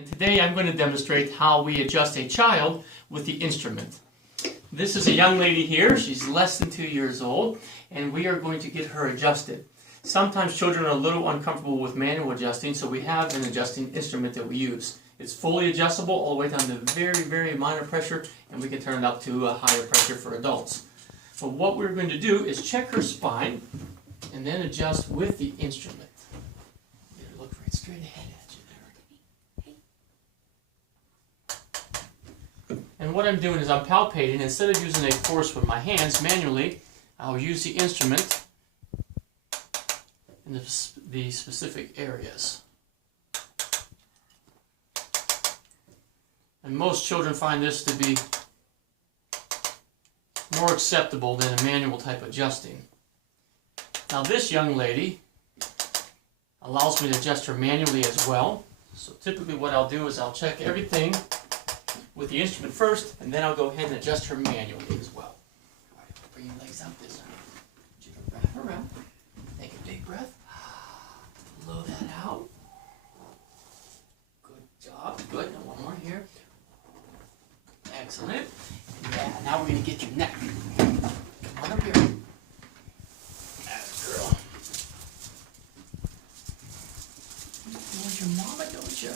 And today I'm going to demonstrate how we adjust a child with the instrument. This is a young lady here. She's less than 2 years old, and we are going to get her adjusted. Sometimes children are a little uncomfortable with manual adjusting, so we have an adjusting instrument that we use. It's fully adjustable all the way down to very, very minor pressure, and we can turn it up to a higher pressure for adults. So what we're going to do is check her spine and then adjust with the instrument. Look right straight ahead at you there. And what I'm doing is I'm palpating. Instead of using a force with my hands manually, I'll use the instrument in the specific areas. And most children find this to be more acceptable than a manual type adjusting. Now this young lady allows me to adjust her manually as well. So typically what I'll do is I'll check everything with the instrument first, and then I'll go ahead and adjust her manually as well. All right, bring your legs out this time. You can wrap around. Take a big breath. Blow that out. Good job. Good. Now one more here. Excellent. Yeah, now we're going to get your neck. Come on up here. Atta girl. You want your mama, don't you?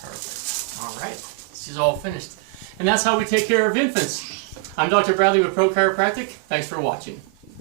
Perfect. All right. She's all finished. And that's how we take care of infants. I'm Dr. Bradley with Chiropractic. Thanks for watching.